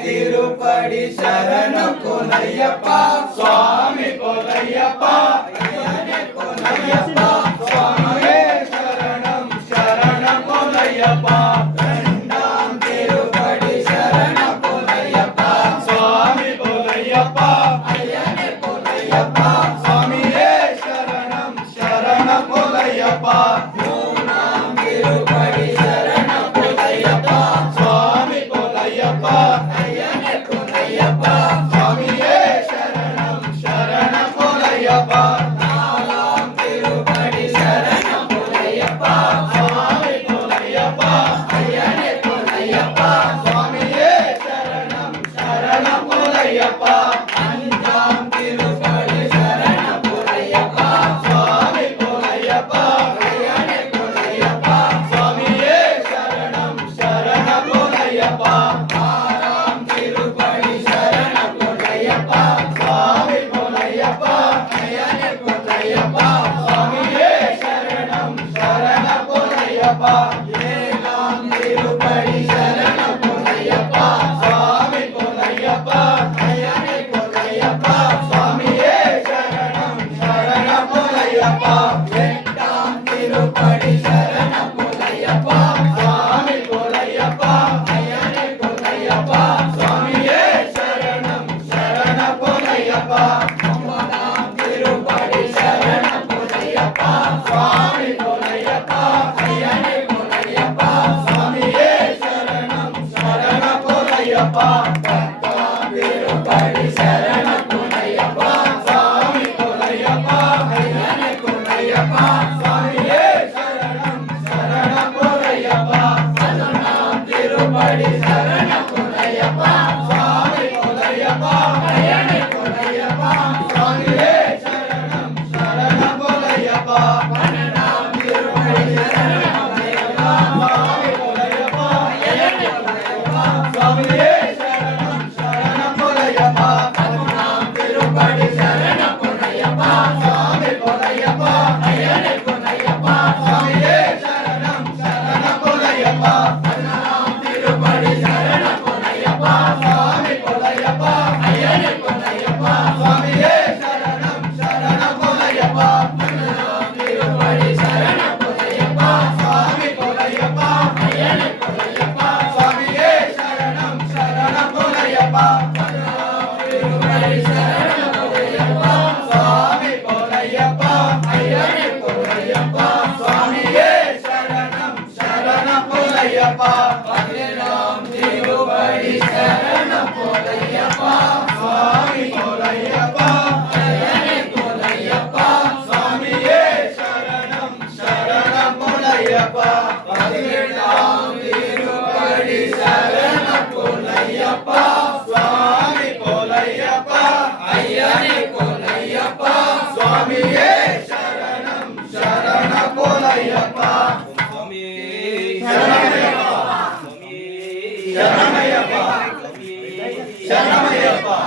திருப்படி சரணம் பொன்னையப்பா சுவாமி பொன்னையப்பா ஐயனே பொன்னையப்பா சுவாமியே சரணம் சரணம் பொன்னையப்பா இரண்டாம் திருப்படி சரணம் பொன்னையப்பா சுவாமி பொன்னையப்பா ஐயனே பொன்னையப்பா சுவாமியே சரணம் சரணம் பொன்னையப்பா மூணாம் திருப்படி சரணம் பொன்னையப்பா சுவாமி பொன்னையப்பா ஐயனே பொன்னையப்பா சுவாமியே சரணம் சரணம் பொன்னையப்பா நாலாம் திருப்படி சரணம் பொன்னையப்பா சுவாமி பொன்னையப்பா ஐயனே பொன்னையப்பா சுவாமியே சரணம் சரணம் பொன்னையப்பா அஞ்சாம் திருப்படி சரணம் பொன்னையப்பா சுவாமி பொன்னையப்பா ஐயனே பொன்னையப்பா சுவாமியே சரணம் சரணம் பொன்னையப்பா ஆறாம் திருப்படி சரணம் பொன்னையப்பா சுவாமி பொன்னையப்பா ஐயனே பொன்னையப்பா சுவாமியே சரணம் சரணம் பொன்னையப்பா ஏழாம் திருப்படி சரணம் பொன்னையப்பா சுவாமி பொன்னையப்பா ஐயனே பொன்னையப்பா சுவாமியே சரணம் சரணம் பொன்னையப்பா எட்டாம் திருப்படி சரணம் பொன்னையப்பா சுவாமி பொன்னையப்பா ஐயனே பொன்னையப்பா சுவாமியே சரணம் சரணம் பொன்னையப்பா ஒன்பதாம் திருப்படி சரணம் பொன்னையப்பா சுவாமி பொன்னையப்பா ஐயனே பொன்னையப்பா சுவாமியே சரணம் சரணம் பொன்னையப்பா பத்தாம் திருப்படி சரணம் பொன்னையப்பா சுவாமி பொன்னையப்பா ஐயனே பொன்னையப்பா சுவாமியே சரணம் சரணம் பொன்னையப்பா பதினொன்றாம் திருப்படி சரணம் பொன்னையப்பா சுவாமி பொன்னையப்பா ஐயனே பொன்னையப்பா சுவாமியே சரணம் சரணம் பொன்னையப்பா பன்னெண்டாம் திருப்படி சரணம் பொன்னையப்பா சுவாமி பொன்னையப்பா ஐயனே பொன்னையப்பா சுவாமியே சரணம் சரணம் பொன்னையப்பா பதிமூணாம் திருப்படி சரணம் பொன்னையப்பா சுவாமி பொன்னையப்பா ஐயனே பொன்னையப்பா சுவாமியே சரணம் சரணம் பொன்னையப்பா பதினாறாம் திருப்படி சரணம் பொன்னையப்பா சுவாமி பொன்னையப்பா ஐயனே பொன்னையப்பா சுவாமியே சரணம் சரணம் பொன்னையப்பா பதினாறாம் திருப்படி சரணம் பொன்னையப்பா சுவாமி பொன்னையப்பா ஐயனே பொன்னையப்பா சுவாமியே சரணம் சரணம் பொன்னையப்பா பதினாறாம் திருப்படி சரணம் பொன்னையப்பா சுவாமி பொன்னையப்பா ஐயனே பொன்னையப்பா சுவாமியே சரணம் சரணம் பொன்னையப்பா பதினேழாம் திருப்படி சரணம் பொன்னையப்பா சுவாமி பொன்னையப்பா ஐயனே பொன்னையப்பா சுவாமியே சரணம் சரணம் பொன்னையப்பா பதினெட்டாம் திருப்படி சரணம் பொன்னையப்பா சுவாமி பொன்னையப்பா ஐயனே பொன்னையப்பா சுவாமியே சரணம் சரணம் பொன்னையப்பா சரணமையப்பா சரணமையப்பா சரணமையப்பா